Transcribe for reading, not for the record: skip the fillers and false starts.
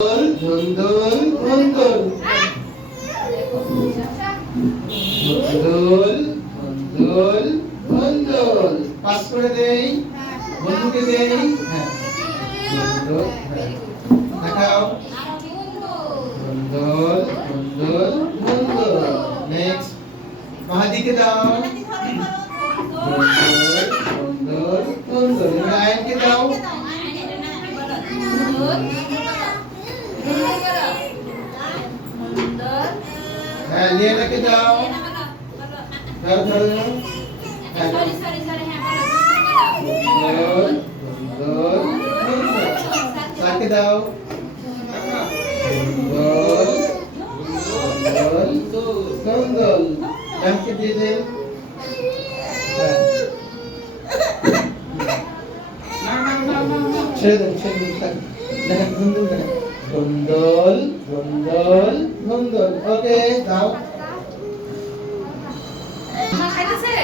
ধন্দল ধন্দল ধন্দল ধন্দল ধন্দল pass করে দেই বন্ধুকে দেই হ্যাঁ ধন্দল দেখাও ধন্দল ধন্দল ধন্দল নেক্সট মাহাদিকে দাও ধন্দল ধন্দল ধন্দল আয়নকে দাও হ্যাঁ লিয়ানাকে দাও ধরো ধরো ধন্দল ধন্দল তাকে দাও ধন্দল ধন্দল ধন্দল নামকে দিয়ে দেন ছেড়ে দেন দেখেন ধন্দল দেখেন ধন্দল ধন্দল ধন্দল ওকে দাও খাইতেছে